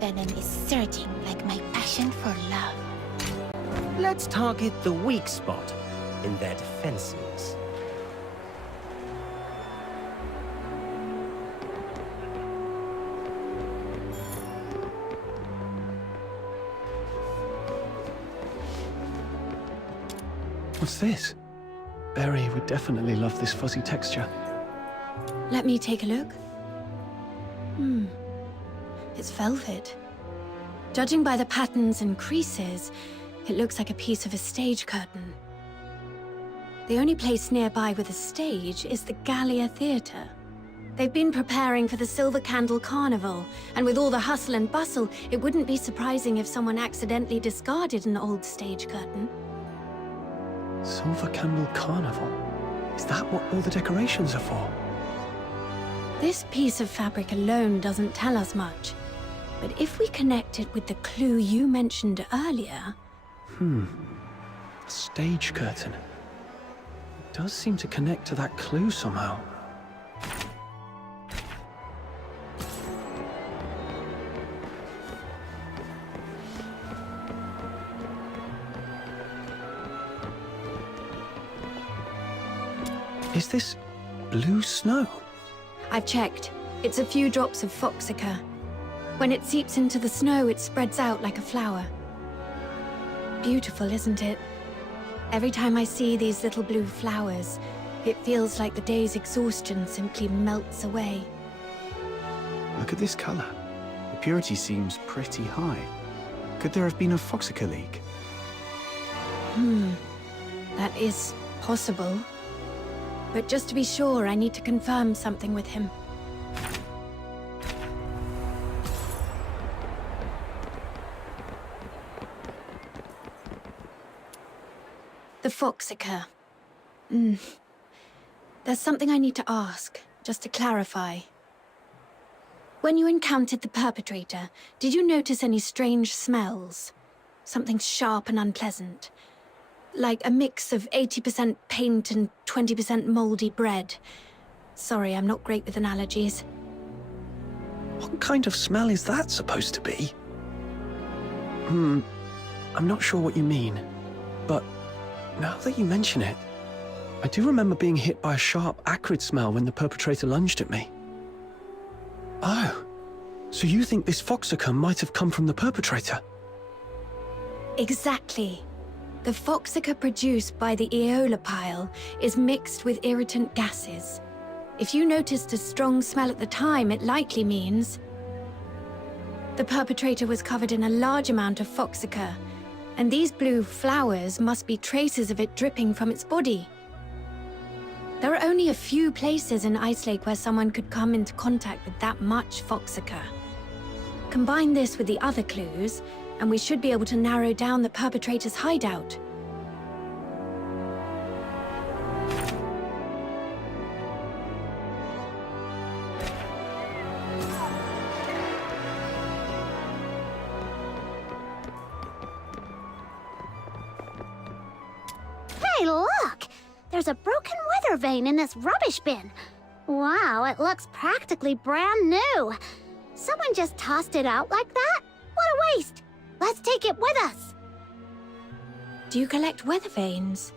venom is surging like my passion for love. Let's target the weak spot in their defenses. What's this? Berry would definitely love this fuzzy texture. Let me take a look. It's velvet. Judging by the patterns and creases, it looks like a piece of a stage curtain. The only place nearby with a stage is the Gallia Theatre. They've been preparing for the Silver Candle Carnival, and with all the hustle and bustle, it wouldn't be surprising if someone accidentally discarded an old stage curtain. Silver Candle Carnival? Is that what all the decorations are for? This piece of fabric alone doesn't tell us much, but if we connect it with the clue you mentioned earlier... A stage curtain. It does seem to connect to that clue somehow. Is this blue snow? I've checked. It's a few drops of foxica. When it seeps into the snow, it spreads out like a flower. Beautiful, isn't it? Every time I see these little blue flowers, it feels like the day's exhaustion simply melts away. Look at this color. The purity seems pretty high. Could there have been a foxica leak? That is possible. But just to be sure, I need to confirm something with him. The foxica. There's something I need to ask, just to clarify. When you encountered the perpetrator, did you notice any strange smells? Something sharp and unpleasant? Like a mix of 80% paint and 20% moldy bread. Sorry, I'm not great with analogies. What kind of smell is that supposed to be? I'm not sure what you mean, but now that you mention it, I do remember being hit by a sharp, acrid smell when the perpetrator lunged at me. Oh, so you think this foxica might have come from the perpetrator? Exactly. The foxica produced by the Aeola pile is mixed with irritant gases. If you noticed a strong smell at the time, it likely means the perpetrator was covered in a large amount of foxica, and these blue flowers must be traces of it dripping from its body. There are only a few places in Ice Lake where someone could come into contact with that much foxica. Combine this with the other clues, and we should be able to narrow down the perpetrator's hideout. Hey, look! There's a broken weather vane in this rubbish bin. Wow, it looks practically brand new. Someone just tossed it out like that? What a waste! Let's take it with us! Do you collect weather vanes?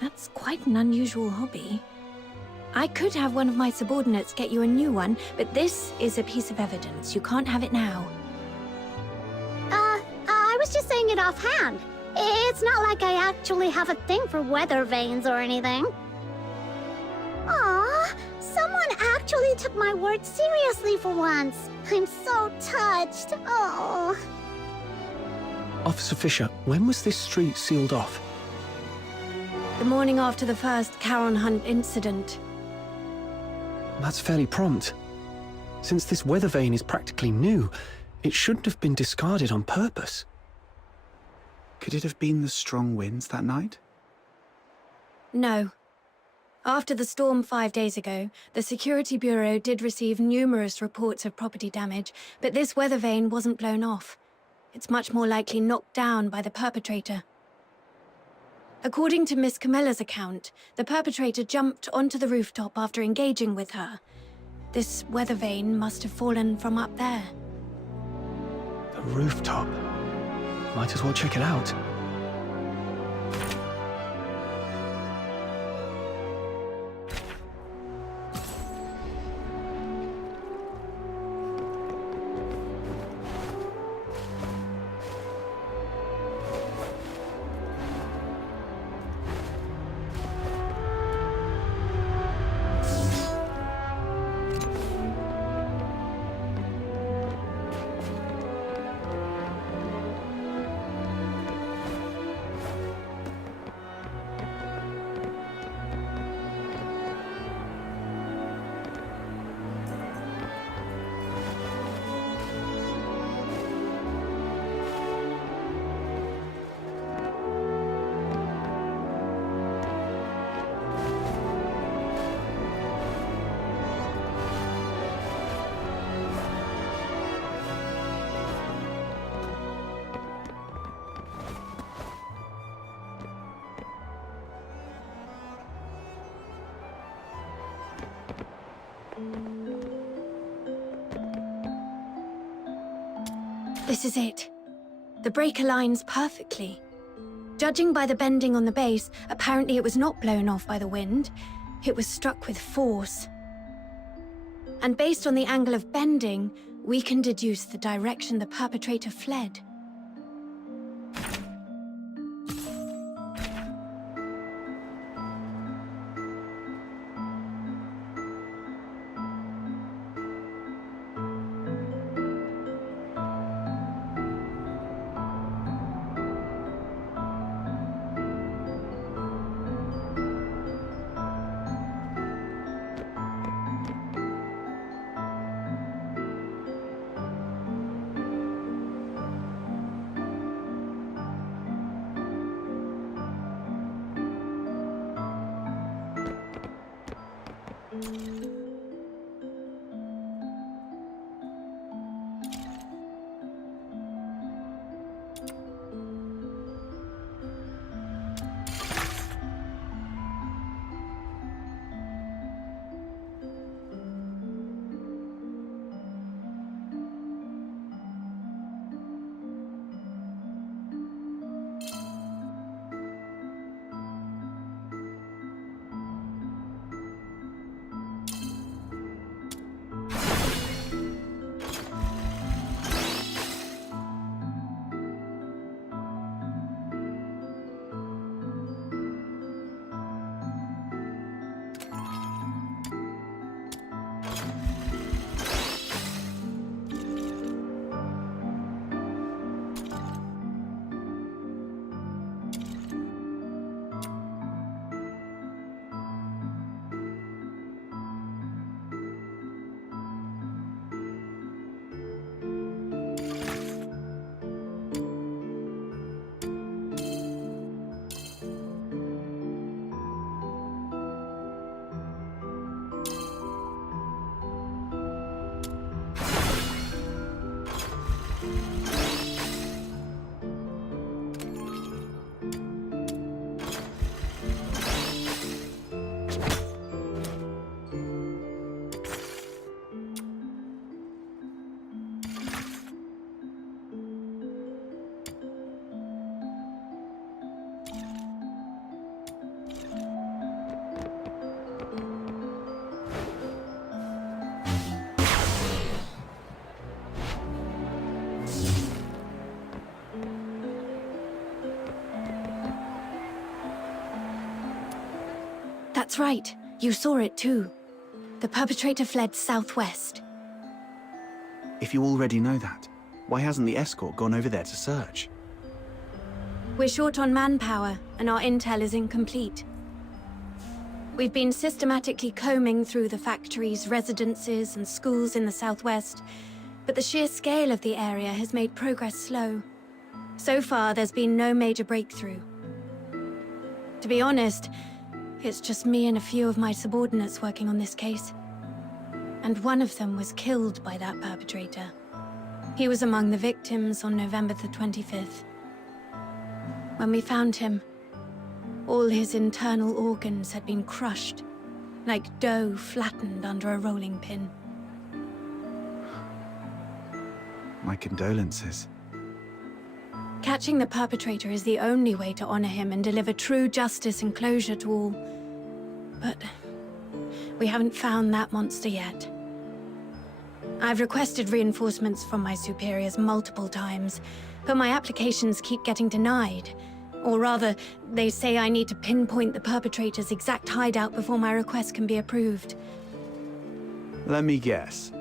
That's quite an unusual hobby. I could have one of my subordinates get you a new one, but this is a piece of evidence. You can't have it now. I was just saying it offhand. It's not like I actually have a thing for weather vanes or anything. Aw, someone actually took my word seriously for once. I'm so touched. Oh. Officer Fisher, when was this street sealed off? The morning after the first Charon Hunt incident. That's fairly prompt. Since this weather vane is practically new, it shouldn't have been discarded on purpose. Could it have been the strong winds that night? No. After the storm 5 days ago, the Security Bureau did receive numerous reports of property damage, but this weather vane wasn't blown off. It's much more likely knocked down by the perpetrator. According to Miss Camilla's account, the perpetrator jumped onto the rooftop after engaging with her. This weather vane must have fallen from up there. A rooftop. Might as well check it out. This is it. The break aligns perfectly. Judging by the bending on the base, apparently it was not blown off by the wind. It was struck with force. And based on the angle of bending, we can deduce the direction the perpetrator fled. That's right. You saw it too. The perpetrator fled southwest. If you already know that, why hasn't the escort gone over there to search? We're short on manpower, and our intel is incomplete. We've been systematically combing through the factories, residences, and schools in the southwest, but the sheer scale of the area has made progress slow. So far, there's been no major breakthrough. To be honest, it's just me and a few of my subordinates working on this case. And one of them was killed by that perpetrator. He was among the victims on November the 25th. When we found him, all his internal organs had been crushed, like dough flattened under a rolling pin. My condolences. Catching the perpetrator is the only way to honor him and deliver true justice and closure to all. But we haven't found that monster yet. I've requested reinforcements from my superiors multiple times, but my applications keep getting denied. Or rather, they say I need to pinpoint the perpetrator's exact hideout before my request can be approved. Let me guess.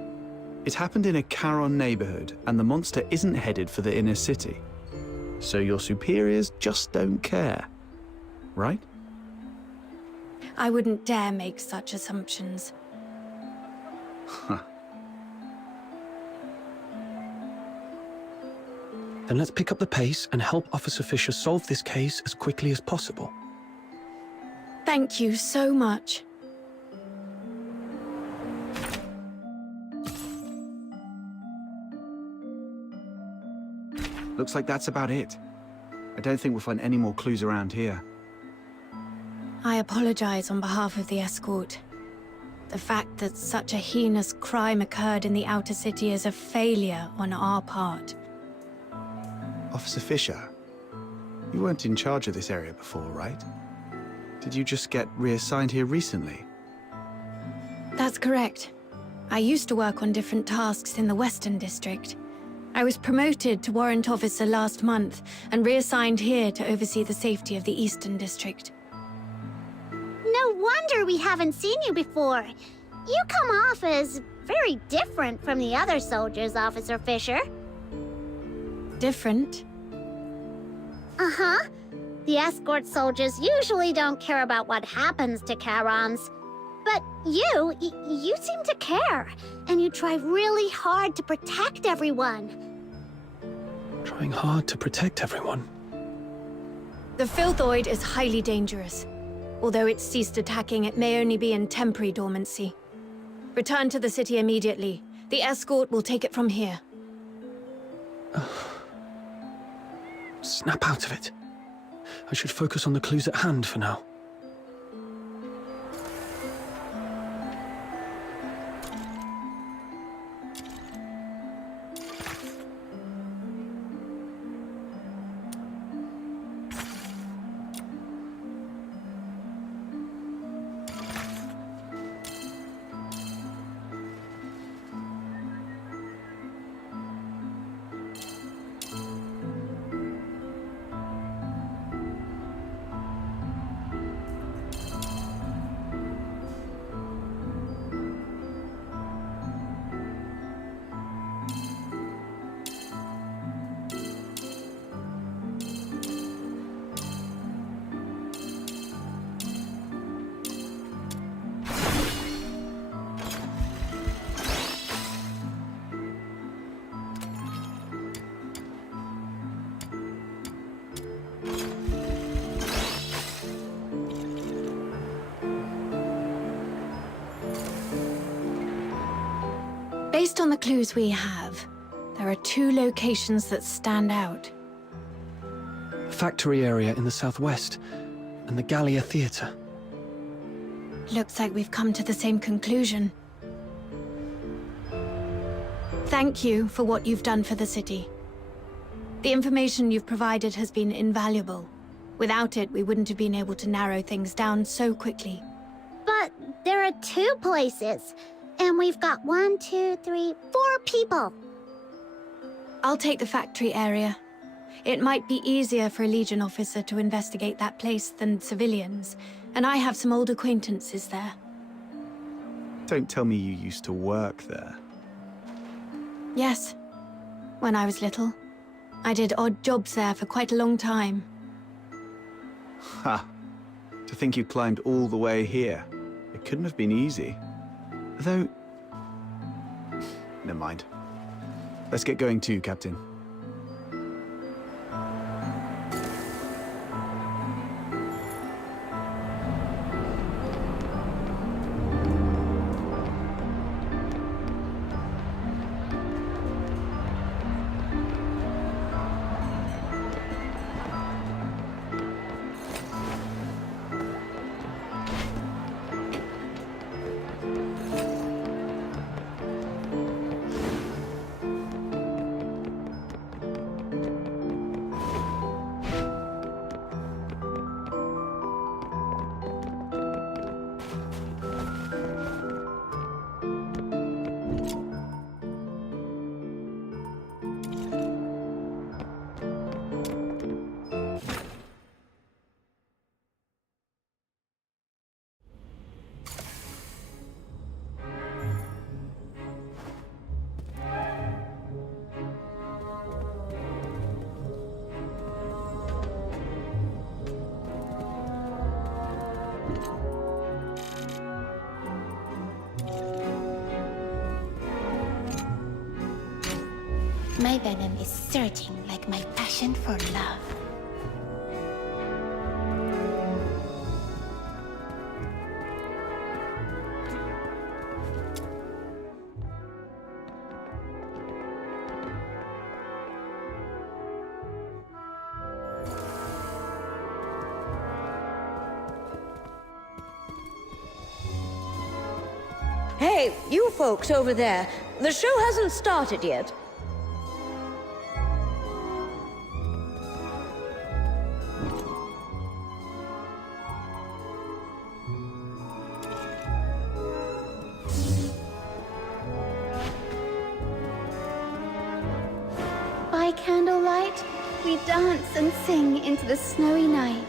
It happened in a Charon neighborhood, and the monster isn't headed for the inner city. So your superiors just don't care, right? I wouldn't dare make such assumptions. Then let's pick up the pace and help Officer Fisher solve this case as quickly as possible. Thank you so much. Looks like that's about it. I don't think we'll find any more clues around here. I apologize on behalf of the escort. The fact that such a heinous crime occurred in the outer city is a failure on our part. Officer Fisher, you weren't in charge of this area before, right? Did you just get reassigned here recently? That's correct. I used to work on different tasks in the Western District. I was promoted to Warrant Officer last month and reassigned here to oversee the safety of the Eastern District. No wonder we haven't seen you before. You come off as very different from the other soldiers, Officer Fisher. Different? Uh-huh. The escort soldiers usually don't care about what happens to Charons. But you seem to care, and you try really hard to protect everyone. Trying hard to protect everyone. The Filthoid is highly dangerous. Although it's ceased attacking, it may only be in temporary dormancy. Return to the city immediately. The escort will take it from here. Snap out of it. I should focus on the clues at hand for now. Based on the clues we have, there are two locations that stand out. The factory area in the southwest, and the Gallia Theatre. Looks like we've come to the same conclusion. Thank you for what you've done for the city. The information you've provided has been invaluable. Without it, we wouldn't have been able to narrow things down so quickly. But there are 2 places, and we've got 1, 2, 3, 4 people. I'll take the factory area. It might be easier for a Legion officer to investigate that place than civilians, and I have some old acquaintances there. Don't tell me you used to work there. Yes. When I was little. I did odd jobs there for quite a long time. Ha! To think you climbed all the way here. It couldn't have been easy. Though... Never mind. Let's get going too, Captain. My venom is surging like my passion for love. Hey, you folks over there. The show hasn't started yet. By candlelight, we dance and sing into the snowy night.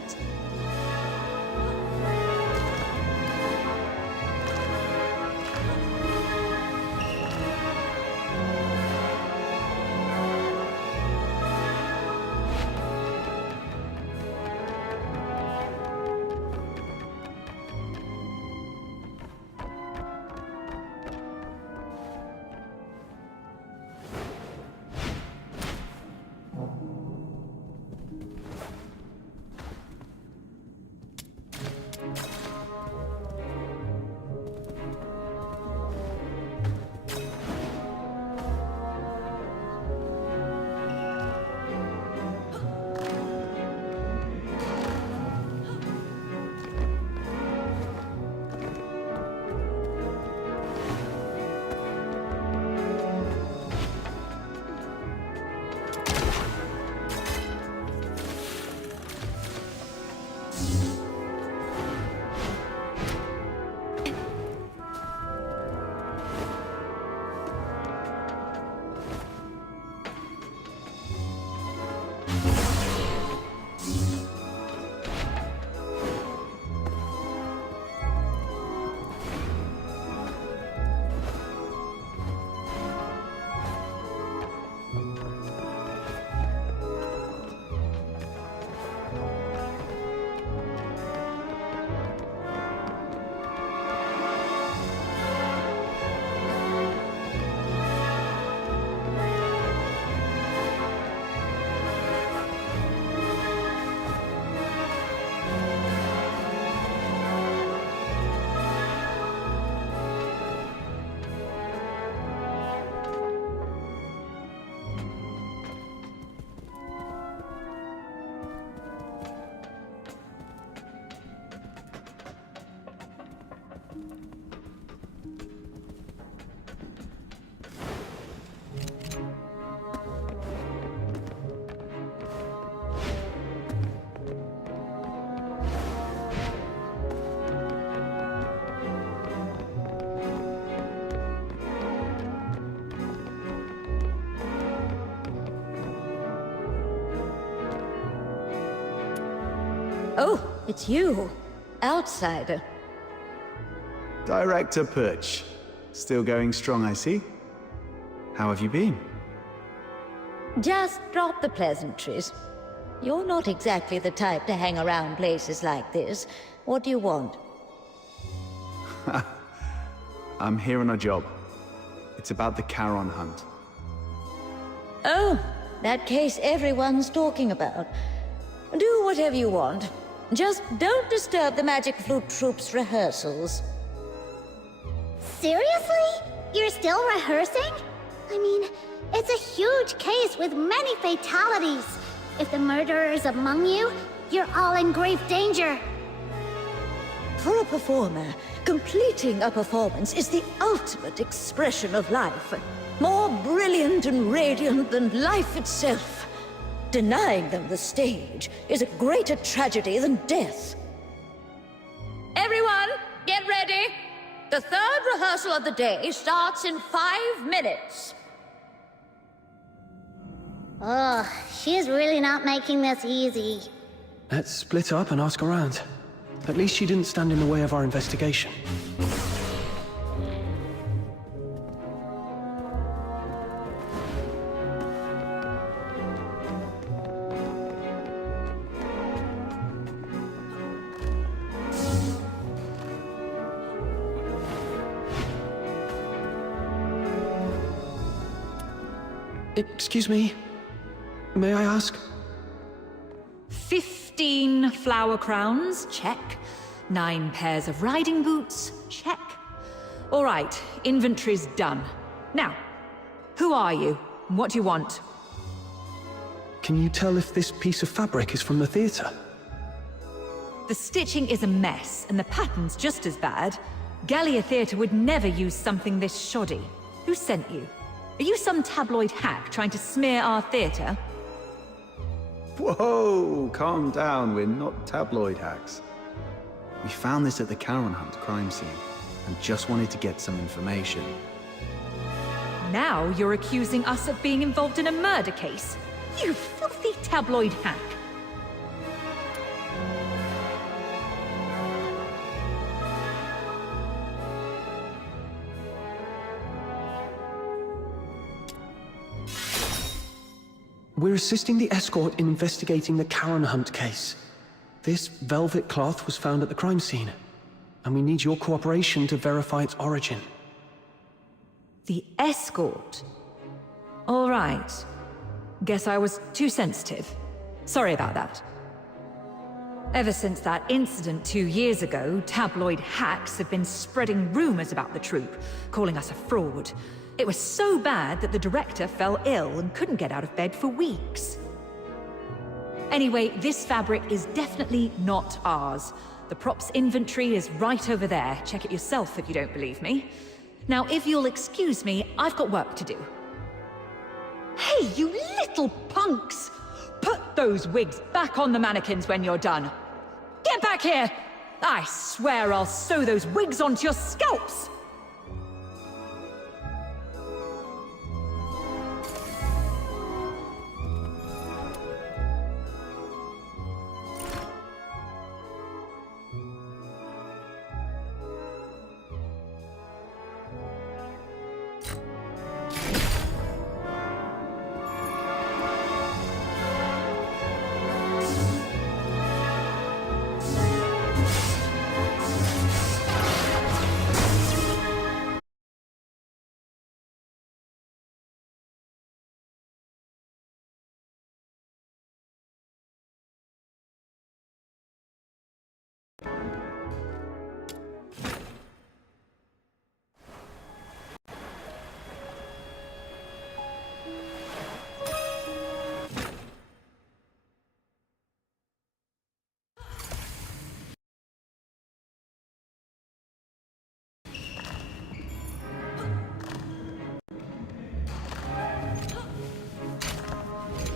Oh, it's you. Outsider. Director Putch. Still going strong, I see. How have you been? Just drop the pleasantries. You're not exactly the type to hang around places like this. What do you want? I'm here on a job. It's about the Charon hunt. Oh, that case everyone's talking about. Do whatever you want. Just don't disturb the Magic Flute Troop's rehearsals. Seriously? You're still rehearsing? I mean, it's a huge case with many fatalities. If the murderer is among you, you're all in grave danger. For a performer, completing a performance is the ultimate expression of life. More brilliant and radiant than life itself. Denying them the stage is a greater tragedy than death. Everyone, get ready! The third rehearsal of the day starts in 5 minutes. Ugh, she's really not making this easy. Let's split up and ask around. At least she didn't stand in the way of our investigation. Excuse me? May I ask? 15 flower crowns, check. 9 pairs of riding boots, check. All right, inventory's done. Now, who are you? What do you want? Can you tell if this piece of fabric is from the theatre? The stitching is a mess, and the pattern's just as bad. Gallia Theatre would never use something this shoddy. Who sent you? Are you some tabloid hack trying to smear our theatre? Whoa, calm down, we're not tabloid hacks. We found this at the Charon Hunt crime scene, and just wanted to get some information. Now you're accusing us of being involved in a murder case? You filthy tabloid hack! We're assisting the escort in investigating the Charon Hunt case. This velvet cloth was found at the crime scene, and we need your cooperation to verify its origin. The escort? All right. Guess I was too sensitive. Sorry about that. Ever since that incident 2 years ago, tabloid hacks have been spreading rumors about the troupe, calling us a fraud. It was so bad that the director fell ill and couldn't get out of bed for weeks. Anyway, this fabric is definitely not ours. The props inventory is right over there. Check it yourself if you don't believe me. Now, if you'll excuse me, I've got work to do. Hey, you little punks! Put those wigs back on the mannequins when you're done. Get back here! I swear I'll sew those wigs onto your scalps!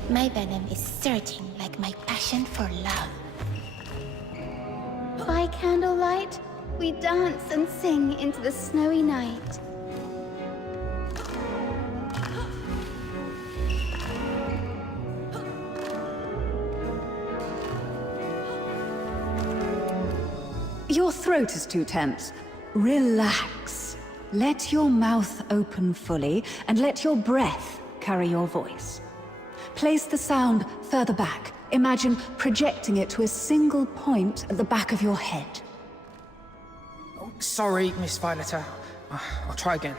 My venom is surging like my passion for love. By candlelight, we dance and sing into the snowy night. Your throat is too tense. Relax. Let your mouth open fully, and let your breath carry your voice. Place the sound further back. Imagine projecting it to a single point at the back of your head. Oh, sorry, Miss Violetta. I'll try again.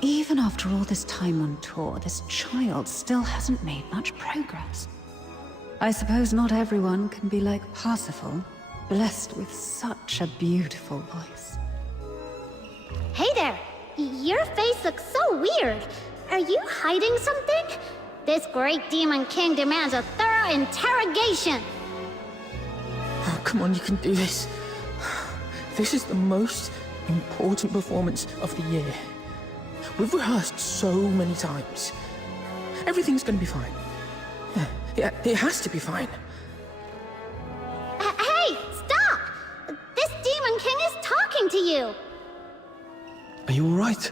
Even after all this time on tour, this child still hasn't made much progress. I suppose not everyone can be like Parsifal, blessed with such a beautiful voice. Hey there! Your face looks so weird. Are you hiding something? This great demon king demands a thorough interrogation! Oh, come on, you can do this. This is the most important performance of the year. We've rehearsed so many times. Everything's gonna be fine. Yeah, it has to be fine. Hey, stop! This demon king is talking to you! Are you all right?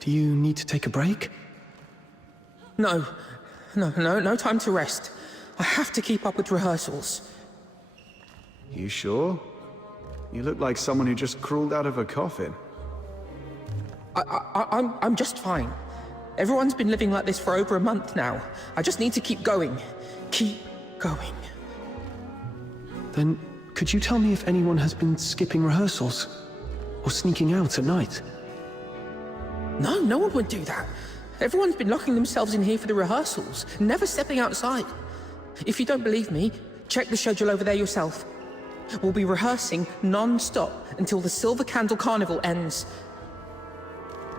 Do you need to take a break? No time to rest. I have to keep up with rehearsals. You sure? You look like someone who just crawled out of a coffin. I'm just fine. Everyone's been living like this for over a month now. I just need to keep going. Keep going. Then, could you tell me if anyone has been skipping rehearsals? Or sneaking out at night? No one would do that. Everyone's been locking themselves in here for the rehearsals, never stepping outside. If you don't believe me, check the schedule over there yourself. We'll be rehearsing non-stop until the Silver Candle Carnival ends.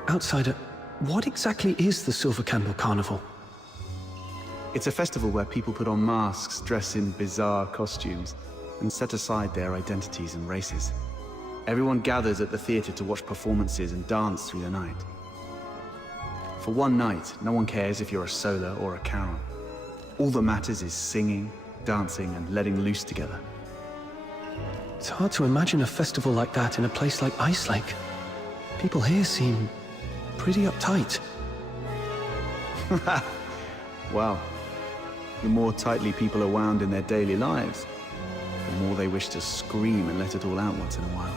Outsider, what exactly is the Silver Candle Carnival? It's a festival where people put on masks, dress in bizarre costumes, and set aside their identities and races. Everyone gathers at the theatre to watch performances and dance through the night. For one night, no one cares if you're a Solar or a Charon. All that matters is singing, dancing, and letting loose together. It's hard to imagine a festival like that in a place like Ice Lake. People here seem pretty uptight. Well, the more tightly people are wound in their daily lives, the more they wish to scream and let it all out once in a while.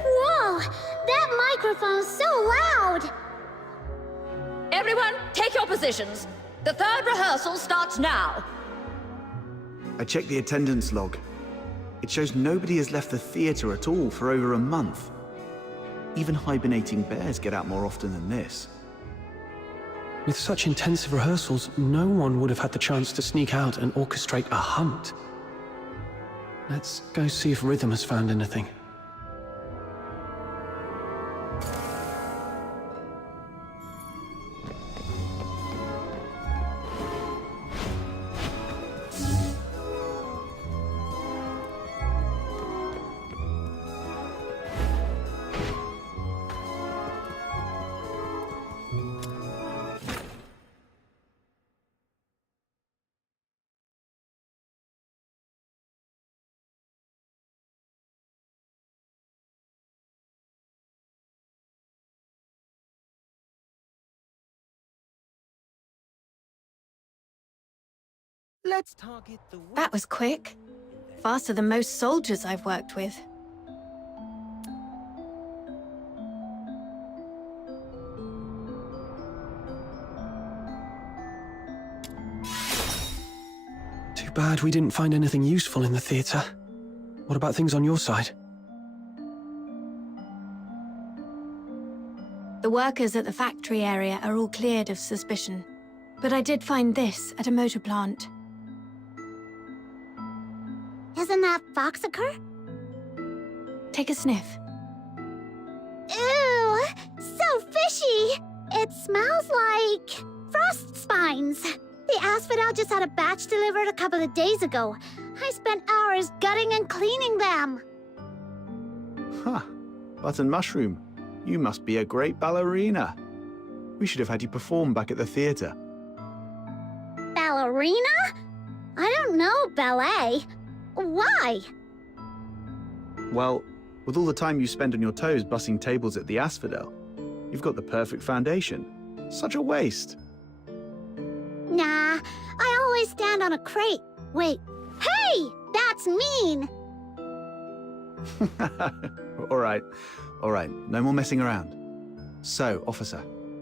Whoa! That microphone's so loud! Everyone, take your positions. The third rehearsal starts now. I checked the attendance log. It shows nobody has left the theatre at all for over a month. Even hibernating bears get out more often than this. With such intensive rehearsals, no one would have had the chance to sneak out and orchestrate a hunt. Let's go see if Rhythm has found anything. Let's target the That was quick. Faster than most soldiers I've worked with. Too bad we didn't find anything useful in the theatre. What about things on your side? The workers at the factory area are all cleared of suspicion. But I did find this at a motor plant. Isn't that Foxacre? Take a sniff. Ew! So fishy! It smells like frost spines. The asphodel just had a batch delivered a couple of days ago. I spent hours gutting and cleaning them. Huh. Button Mushroom, you must be a great ballerina. We should have had you perform back at the theatre. Ballerina? I don't know ballet. Why? Well, with all the time you spend on your toes bussing tables at the Asphodel, you've got the perfect foundation. Such a waste. Nah, I always stand on a crate. Wait, hey! That's mean! All right, no more messing around. So, officer,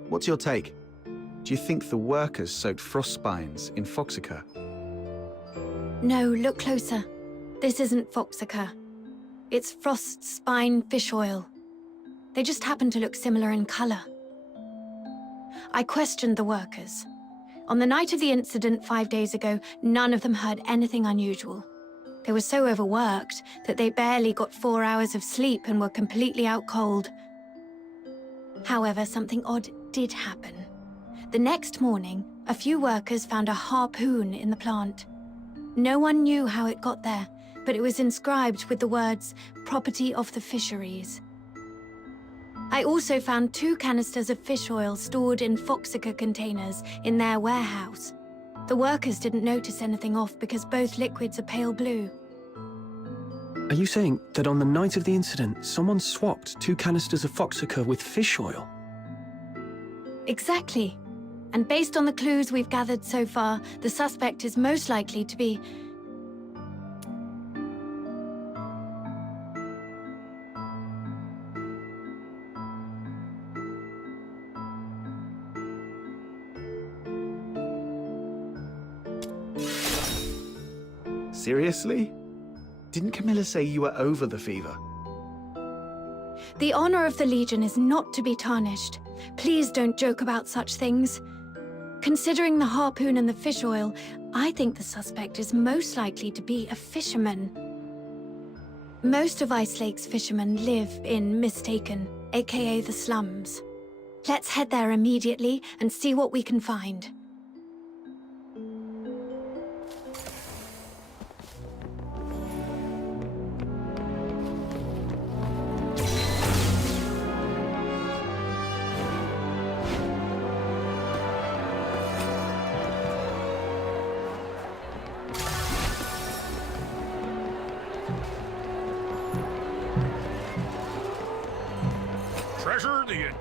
what's your take? Do you think the workers soaked frost spines in Foxacre? No, look closer. This isn't Foxacre. It's frost spine fish oil. They just happen to look similar in color. I questioned the workers. On the night of the incident 5 days ago, none of them heard anything unusual. They were so overworked that they barely got 4 hours of sleep and were completely out cold. However, something odd did happen. The next morning, a few workers found a harpoon in the plant. No one knew how it got there, but it was inscribed with the words, "Property of the Fisheries." I also found 2 canisters of fish oil stored in Foxacre containers in their warehouse. The workers didn't notice anything off because both liquids are pale blue. Are you saying that on the night of the incident, someone swapped 2 canisters of Foxacre with fish oil? Exactly. And based on the clues we've gathered so far, the suspect is most likely to be... Seriously? Didn't Camilla say you were over the fever? The honor of the Legion is not to be tarnished. Please don't joke about such things. Considering the harpoon and the fish oil, I think the suspect is most likely to be a fisherman. Most of Ice Lake's fishermen live in Mistaken, aka the slums. Let's head there immediately and see what we can find. Treasure the intel.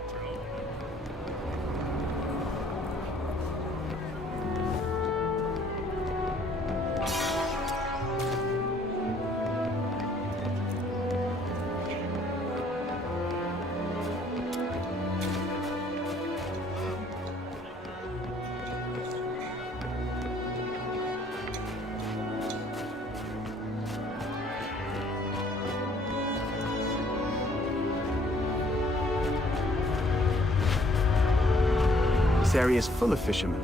This area is full of fishermen.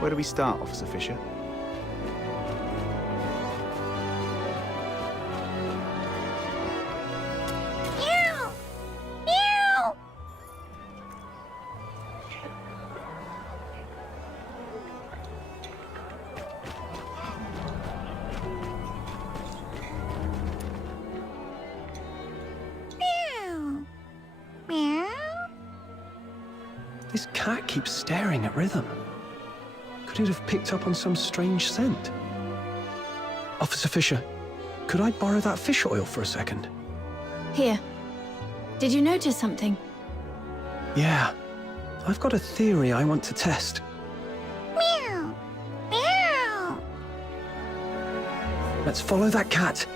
Where do we start, Officer Fisher? Meow! Meow! Meow! Meow! This cat keeps staring at Rhythm. Could it have picked up on some strange scent? Officer Fisher, could I borrow that fish oil for a second? Here. Did you notice something? Yeah. I've got a theory I want to test. Meow! Meow! Let's follow that cat.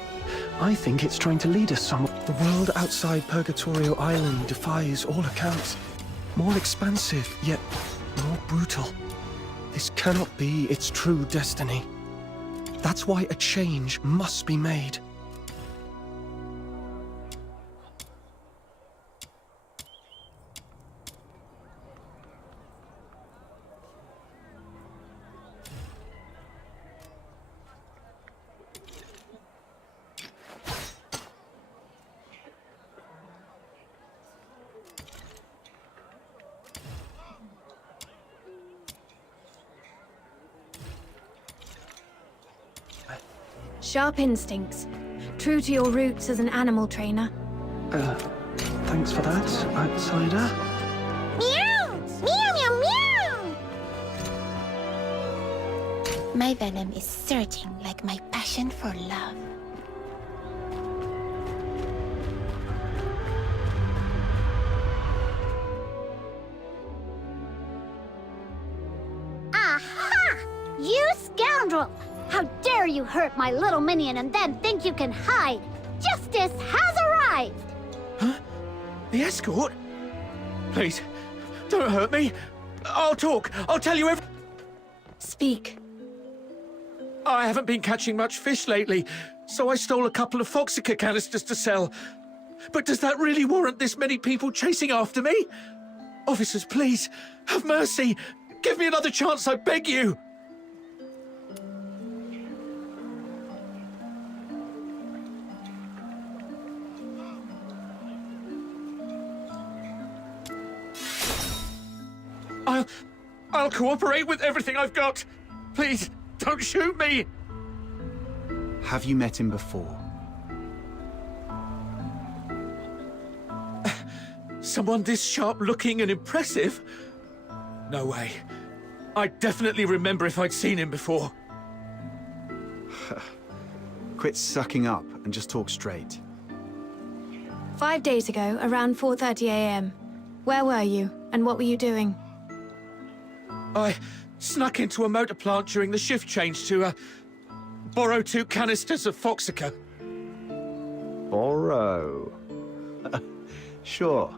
I think it's trying to lead us somewhere. The world outside Purgatorio Island defies all accounts. More expansive, yet more brutal. This cannot be its true destiny. That's why a change must be made. Sharp instincts. True to your roots as an animal trainer. Thanks for that, outsider. Meow! Meow, meow, meow! My venom is surging like my passion for love. Aha! You scoundrel! How dare you hurt my little minion and then think you can hide! Justice has arrived! Huh? The escort? Please, don't hurt me. I'll talk. I'll tell you everything. Speak. I haven't been catching much fish lately, so I stole a couple of Foxica canisters to sell. But does that really warrant this many people chasing after me? Officers, please, have mercy. Give me another chance, I beg you. I'll cooperate with everything I've got. Please, don't shoot me. Have you met him before? Someone this sharp-looking and impressive? No way. I'd definitely remember if I'd seen him before. Quit sucking up and just talk straight. 5 days ago, around 4:30 a.m. Where were you, and what were you doing? I snuck into a motor plant during the shift change to, borrow 2 canisters of Foxica. Borrow? Sure.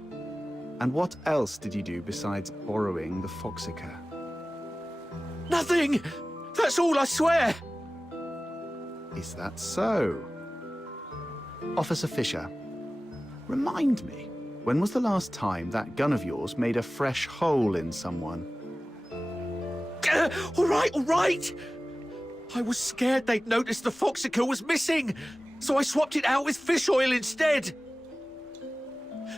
And what else did you do besides borrowing the Foxica? Nothing! That's all, I swear! Is that so? Officer Fisher, remind me, when was the last time that gun of yours made a fresh hole in someone? All right! I was scared they'd noticed the Foxica was missing, so I swapped it out with fish oil instead.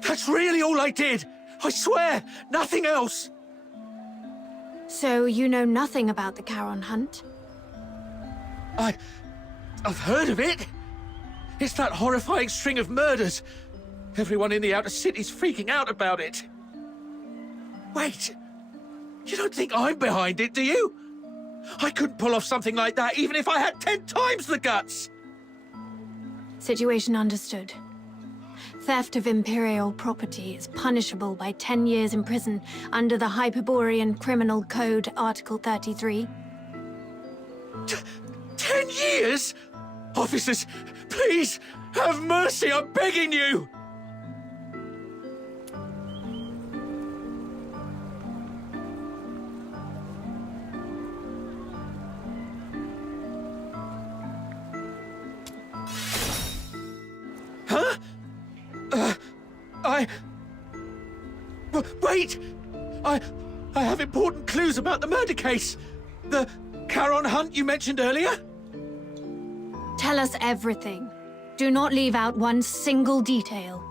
That's really all I did. I swear, nothing else. So you know nothing about the Charon hunt? I've heard of it. It's that horrifying string of murders. Everyone in the outer city's freaking out about it. Wait, you don't think I'm behind it, do you? I couldn't pull off something like that even if I had 10 times the guts. Situation understood. Theft of Imperial property is punishable by 10 years in prison under the Hyperborean Criminal Code, Article 33. 10 years? Officers, please, have mercy, I'm begging you! Huh? Wait! I have important clues about the murder case. The Charon hunt you mentioned earlier? Tell us everything. Do not leave out one single detail.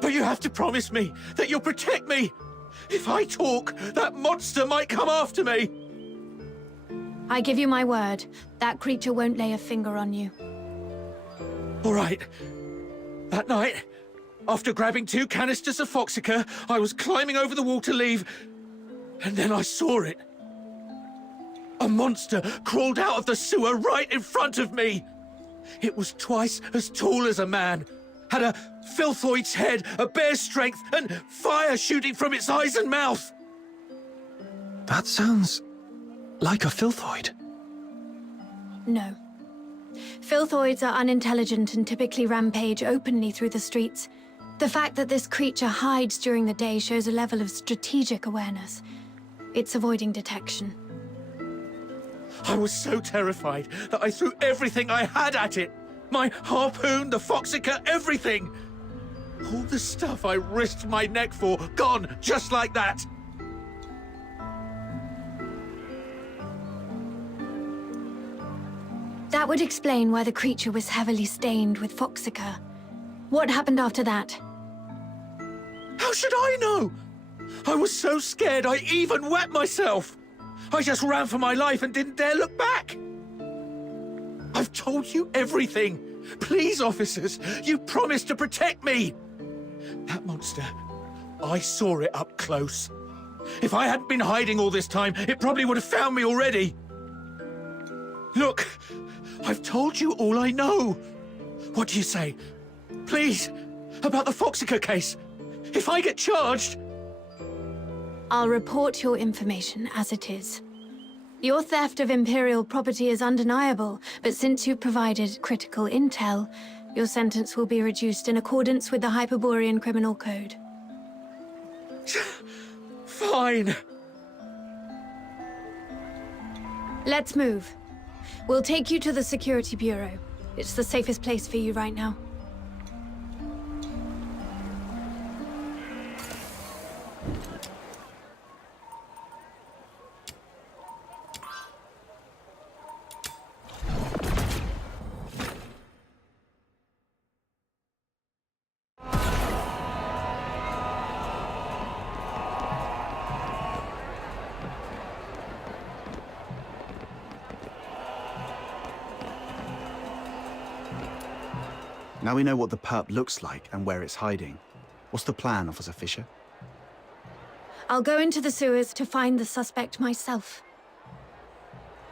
But you have to promise me that you'll protect me. If I talk, that monster might come after me. I give you my word, that creature won't lay a finger on you. All right. That night, after grabbing 2 canisters of Foxica, I was climbing over the wall to leave, and then I saw it. A monster crawled out of the sewer right in front of me. It was twice as tall as a man, had a filthoid's head, a bear's strength, and fire shooting from its eyes and mouth. That sounds like a filthoid. No. Filthoids are unintelligent and typically rampage openly through the streets. The fact that this creature hides during the day shows a level of strategic awareness. It's avoiding detection. I was so terrified that I threw everything I had at it. My harpoon, the Foxica, everything. All the stuff I risked my neck for, gone just like that. That would explain why the creature was heavily stained with Foxica. What happened after that? How should I know? I was so scared I even wet myself. I just ran for my life and didn't dare look back. I've told you everything. Please, officers, you promised to protect me. That monster, I saw it up close. If I hadn't been hiding all this time, it probably would have found me already. Look, I've told you all I know. What do you say? Please, about the Foxica case. If I get charged... I'll report your information as it is. Your theft of Imperial property is undeniable, but since you provided critical intel, your sentence will be reduced in accordance with the Hyperborean Criminal Code. Fine. Let's move. We'll take you to the Security Bureau. It's the safest place for you right now. Now we know what the pup looks like and where it's hiding. What's the plan, Officer Fisher? I'll go into the sewers to find the suspect myself.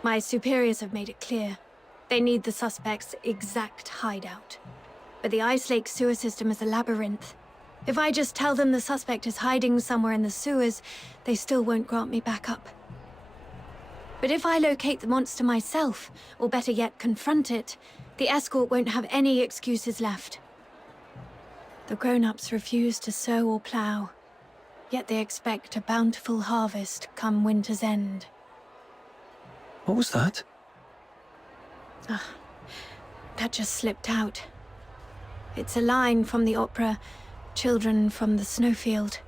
My superiors have made it clear. They need the suspect's exact hideout. But the Ice Lake sewer system is a labyrinth. If I just tell them the suspect is hiding somewhere in the sewers, they still won't grant me backup. But if I locate the monster myself, or better yet, confront it, the escort won't have any excuses left. The grown-ups refuse to sow or plow, yet they expect a bountiful harvest come winter's end. What was that? That just slipped out. It's a line from the opera, Children from the Snowfield.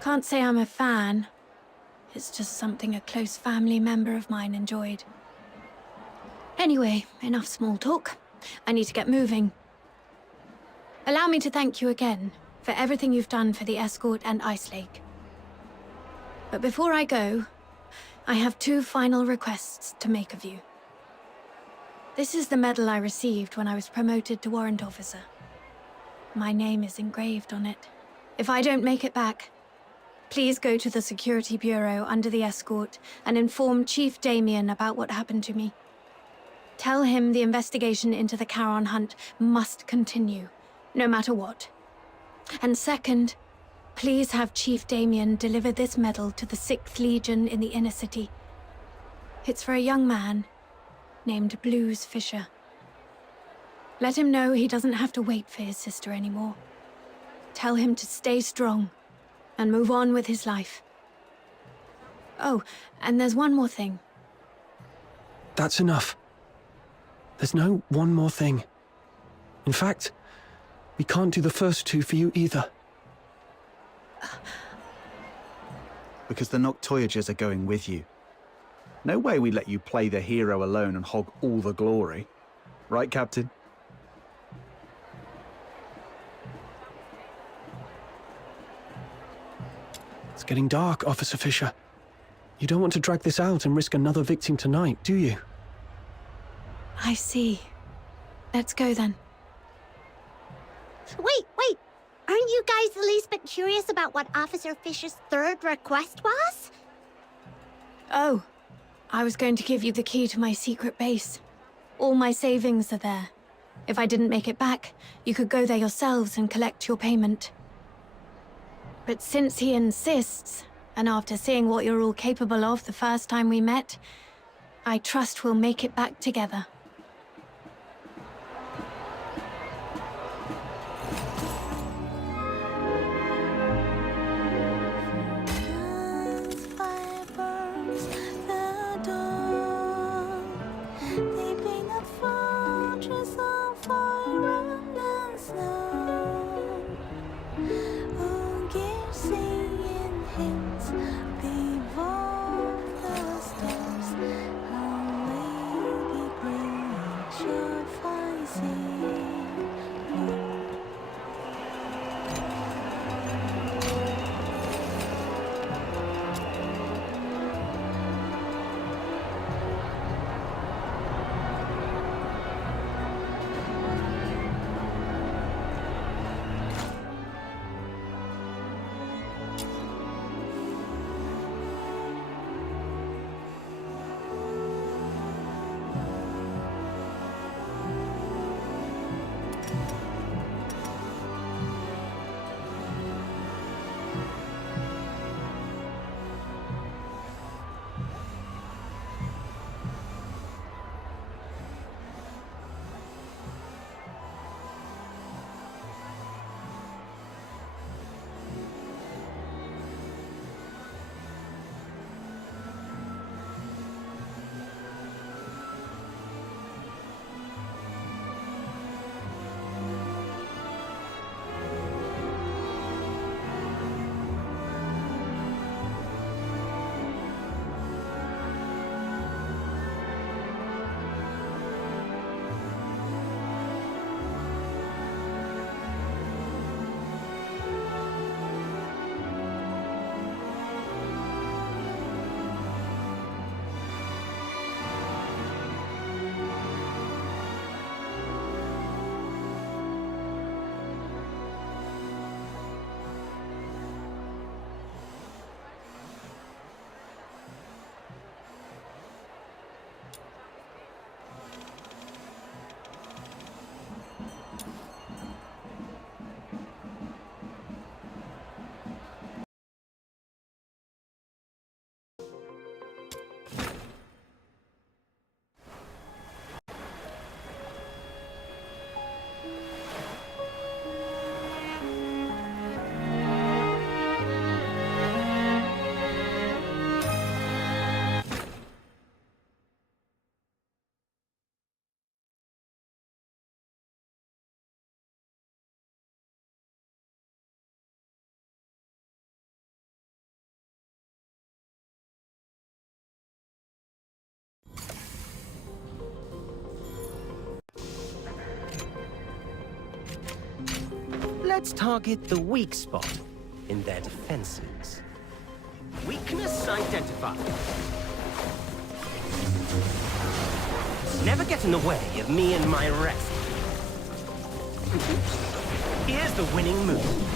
Can't say I'm a fan. It's just something a close family member of mine enjoyed. Anyway, enough small talk. I need to get moving. Allow me to thank you again for everything you've done for the escort and Ice Lake. But before I go, I have 2 final requests to make of you. This is the medal I received when I was promoted to warrant officer. My name is engraved on it. If I don't make it back, please go to the Security Bureau under the escort and inform Chief Damien about what happened to me. Tell him the investigation into the Charon hunt must continue, no matter what. And second, please have Chief Damien deliver this medal to the 6th Legion in the inner city. It's for a young man named Blues Fisher. Let him know he doesn't have to wait for his sister anymore. Tell him to stay strong and move on with his life. Oh, and there's one more thing. That's enough. There's no one more thing. In fact, we can't do the first 2 for you either. Because the Noctoyagers are going with you. No way we let you play the hero alone and hog all the glory. Right, Captain? It's getting dark, Officer Fisher. You don't want to drag this out and risk another victim tonight, do you? I see. Let's go then. Wait! Aren't you guys the least bit curious about what Officer Fisher's 3rd request was? Oh, I was going to give you the key to my secret base. All my savings are there. If I didn't make it back, you could go there yourselves and collect your payment. But since he insists, and after seeing what you're all capable of the first time we met, I trust we'll make it back together. Beyond the stars, our lady grey. Let's target the weak spot in their defenses. Weakness identified. Never get in the way of me and my rest. Here's the winning move.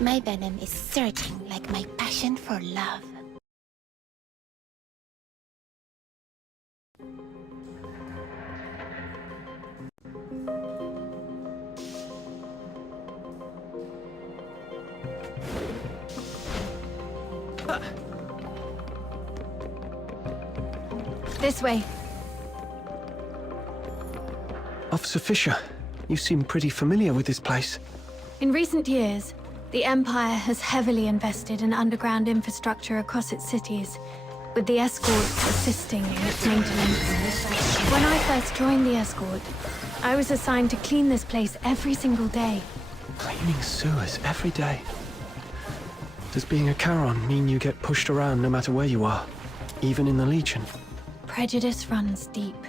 My venom is surging like my passion for love. This way. Officer Fisher, you seem pretty familiar with this place. In recent years, the Empire has heavily invested in underground infrastructure across its cities, with the escorts assisting in its maintenance. When I first joined the escort, I was assigned to clean this place every single day. Cleaning sewers every day. Does being a Charon mean you get pushed around no matter where you are, even in the Legion? Prejudice runs deep.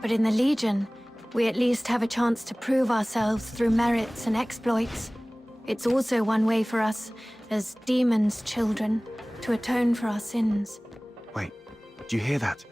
But in the Legion, we at least have a chance to prove ourselves through merits and exploits. It's also one way for us, as demons' children, to atone for our sins. Wait, do you hear that?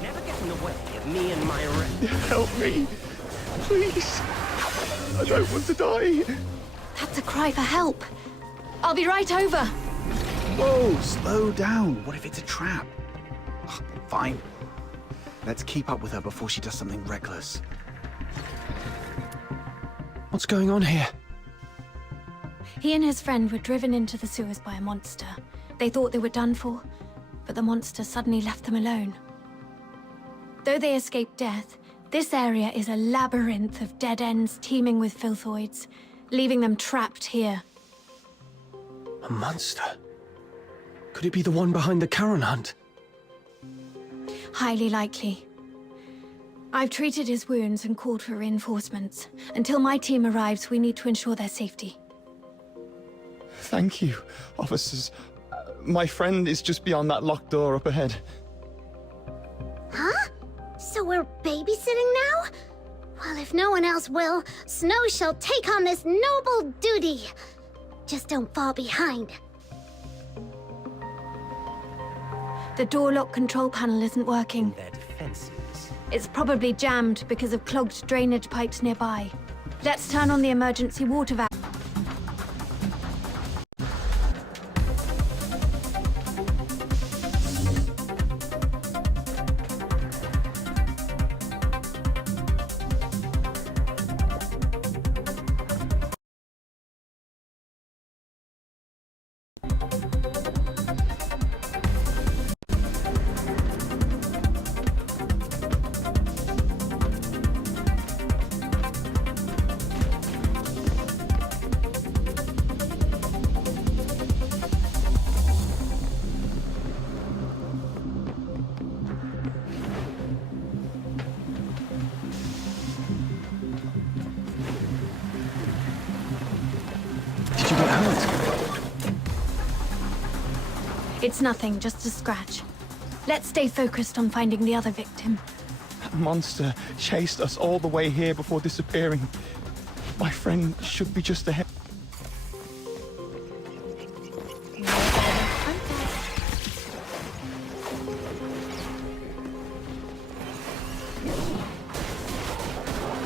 Never get in the way of me and my rest. Help me, please. I don't want to die. That's a cry for help. I'll be right over. Whoa, slow down. What if it's a trap? Ugh, fine. Let's keep up with her before she does something reckless. What's going on here? He and his friend were driven into the sewers by a monster. They thought they were done for, but the monster suddenly left them alone. Though they escaped death, this area is a labyrinth of dead ends teeming with filthoids, leaving them trapped here. A monster? Could it be the one behind the Charon hunt? Highly likely. I've treated his wounds and called for reinforcements. Until my team arrives, we need to ensure their safety. Thank you, officers. My friend is just beyond that locked door up ahead. Huh? So we're babysitting now? Well, if no one else will, Snow shall take on this noble duty. Just don't fall behind. The door lock control panel isn't working. Their defenses. It's probably jammed because of clogged drainage pipes nearby. Let's turn on the emergency water valve. It's nothing, just a scratch. Let's stay focused on finding the other victim. That monster chased us all the way here before disappearing. My friend should be just ahead.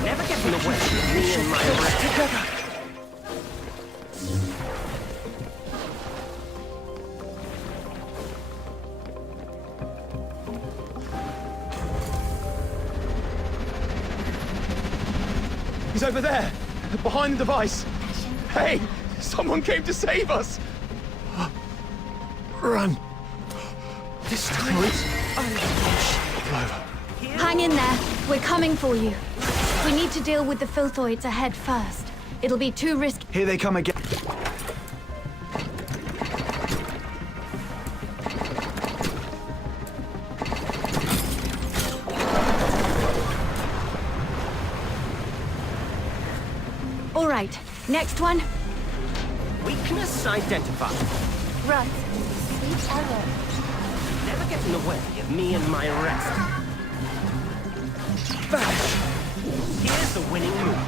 Never get in the way of me and my rest. Together. He's over there, behind the device. Hey, someone came to save us. Run. This time it's Hang in there. We're coming for you. We need to deal with the filthoids ahead first. It'll be too risky. Here they come again. All right, next one. Weakness identified. Run. Sweet arrow. Never get in the way of me and my rest. Here's the winning move.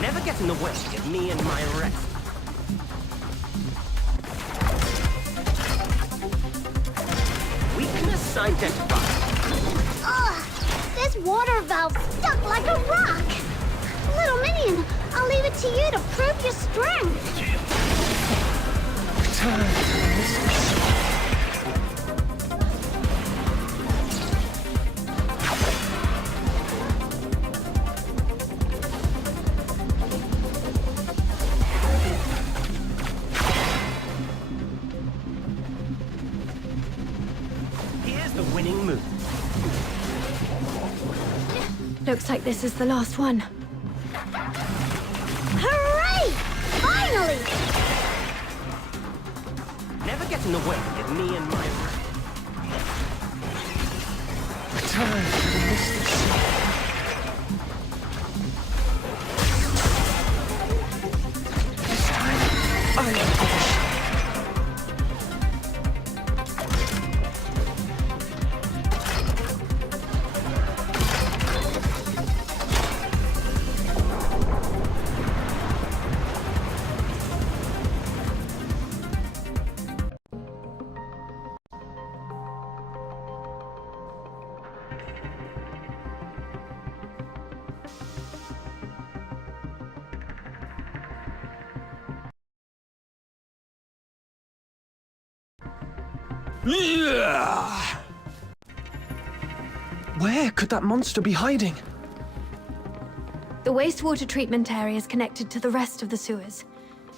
Never get in the way of me and my rest. Weakness identified. Ugh! This water valve's stuck like a rock! Little minion, I'll leave it to you to prove your strength! Return to the mystic soul. Here's the winning move. Looks like this is the last one. Hooray! Finally! Never get in the way of me and my rest. Return to the mystic soul. This time, I am finished. Where could that monster be hiding? The wastewater treatment area is connected to the rest of the sewers.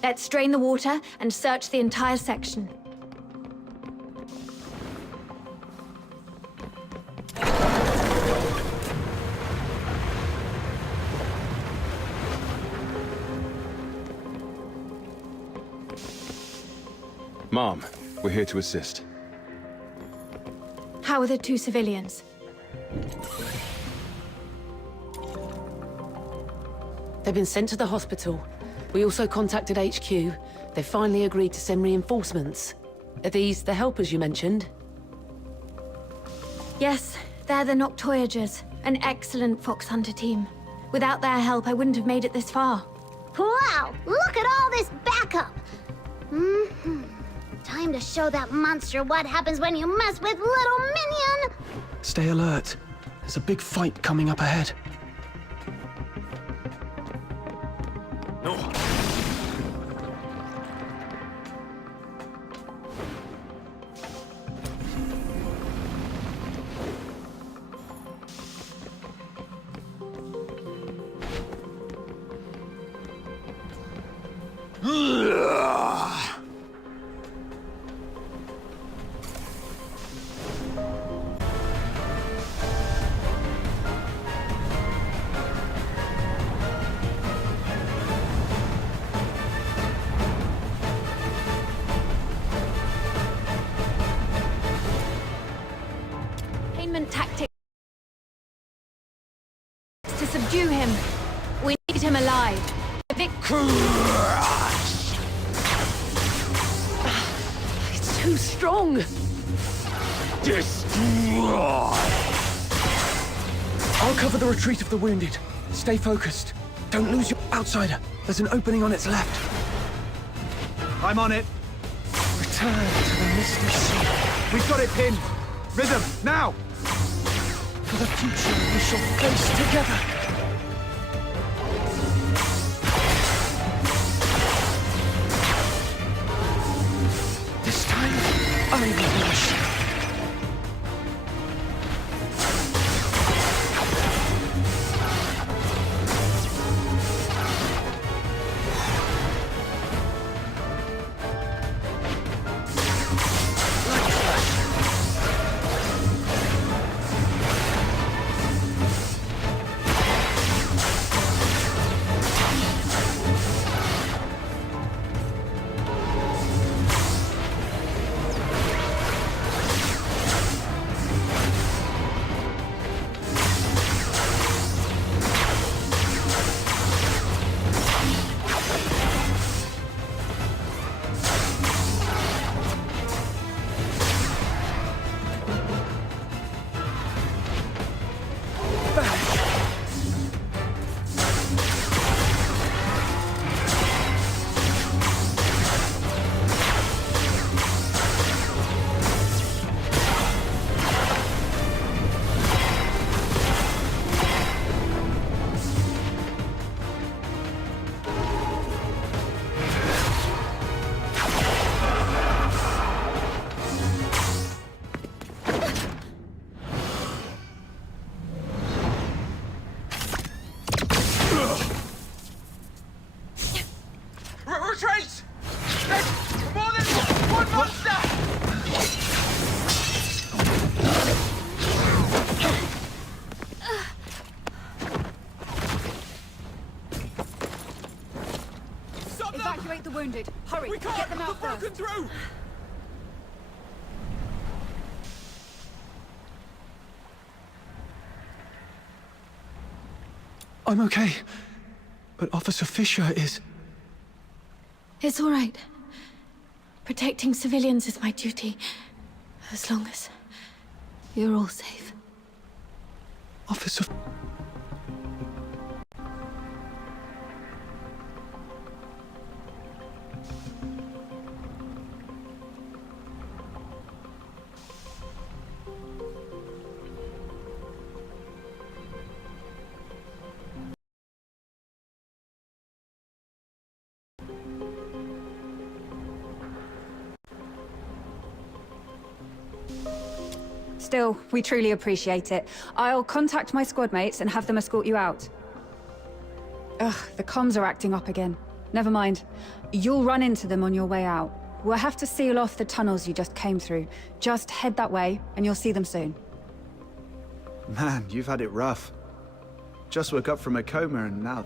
Let's drain the water and search the entire section. Mom, we're here to assist. How are the two civilians? They've been sent to the hospital. We also contacted HQ. They've finally agreed to send reinforcements. Are these the helpers you mentioned? Yes, they're the Noctoyagers, an excellent fox hunter team. Without their help, I wouldn't have made it this far. Wow! Look at all this backup! Time to show that monster what happens when you mess with little minion! Stay alert. There's a big fight coming up ahead. No. Tactics. It's too strong. Destroy! I'll cover the retreat of the wounded. Stay focused. Don't lose your outsider. There's an opening on its left. I'm on it. Return to the misty sea. We've got it pinned. Rhythm, now! For the future we shall face together. This time, I will be the shadow. Retreat! There's more than one monster! Stop them! Evacuate the wounded. Hurry, We can't! get them out They've broken first. through! I'm okay. But Officer Fisher is... It's all right. Protecting civilians is my duty, as long as you're all safe. Officer... Still, we truly appreciate it. I'll contact my squad mates and have them escort you out. Ugh, the comms are acting up again. Never mind. You'll run into them on your way out. We'll have to seal off the tunnels you just came through. Just head that way, and you'll see them soon. Man, you've had it rough. Just woke up from a coma and now...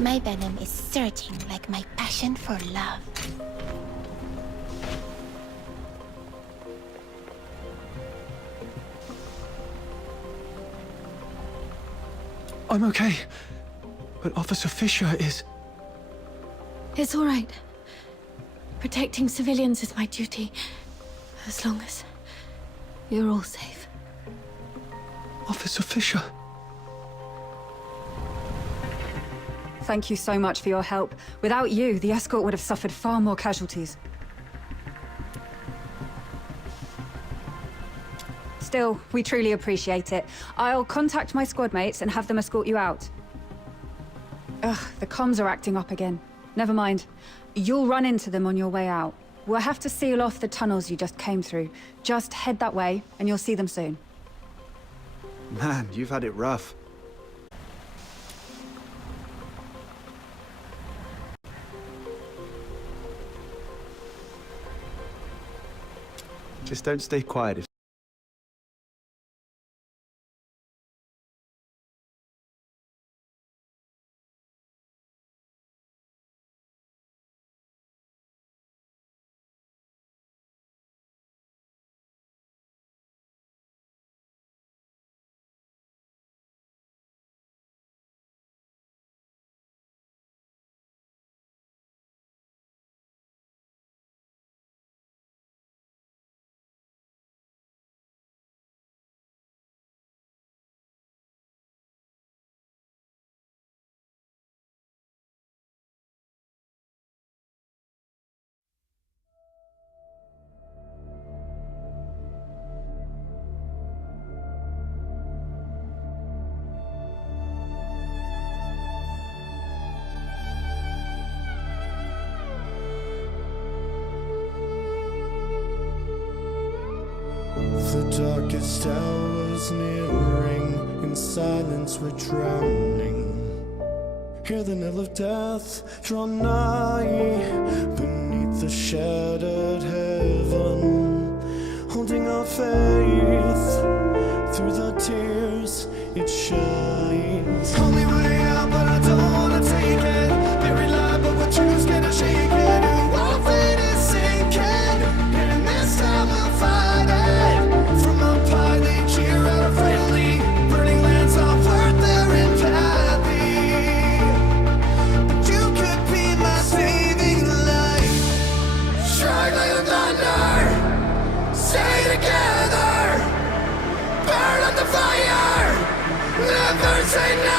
My venom is surging like my passion for love. I'm okay. But Officer Fisher is... It's all right. Protecting civilians is my duty, as long as You're all safe. Officer Fisher. Thank you so much for your help. Without you, the escort would have suffered far more casualties. Still, we truly appreciate it. I'll contact my squad mates and have them escort you out. Ugh, the comms are acting up again. Never mind. You'll run into them on your way out. We'll have to seal off the tunnels you just came through. Just head that way, and you'll see them soon. Man, you've had it rough. Just don't stay quiet if the darkest hours nearing, in silence we're drowning. Hear the knell of death draw nigh, beneath the shattered heaven, holding our faith, through the tears it shines. Call me way out, but I don't wanna take it. Buried life, but what truth's gonna shake it. Our fate is sinking, and this time we'll fight it. From up high they cheer out our friendly, burning lands are worth their empathy. But you could be my saving light. Strike like the thunder, stay together, burn up the fire, never say no.